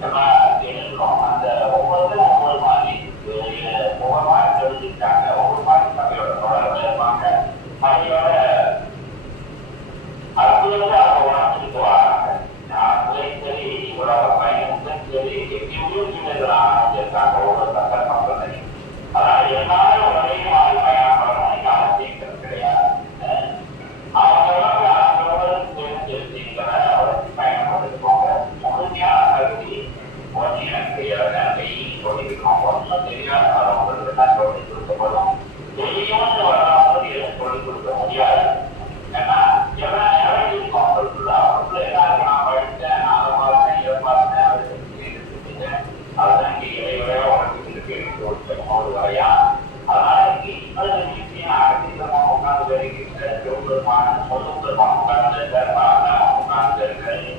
Bye. சொந்த உத்தரவாக உட்கார்ந்து இருக்கிறேன்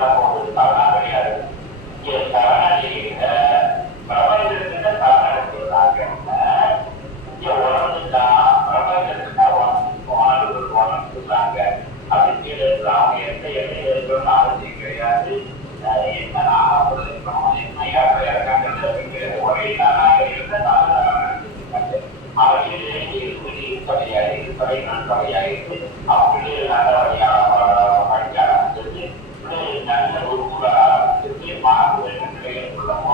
எல்லாம் போகும்போது தவறா கிடையாது தவறா செய்கிற பிரபஞ்சத்திட்ட தவறு செய்தாங்க இங்க உணர்ந்துட்டா பிரபஞ்சத்திட்ட உணர்ந்து உணர்ந்துட்டாங்க அப்படி கீழே அவங்க எந்த எண்ணெய் இருக்கணும்னு அவசியம் கிடையாது என்ன என்னையா இருக்காங்க ஒரே தானா இருந்த அவர்கள் தொகையாயிருக்கு தொகையாயிருக்கு அப்படியே நிலையில் உள்ளன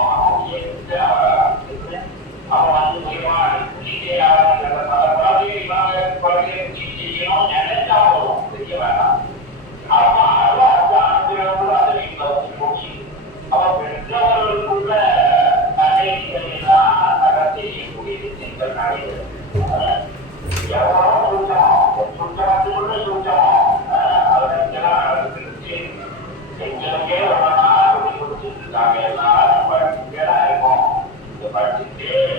vai. ter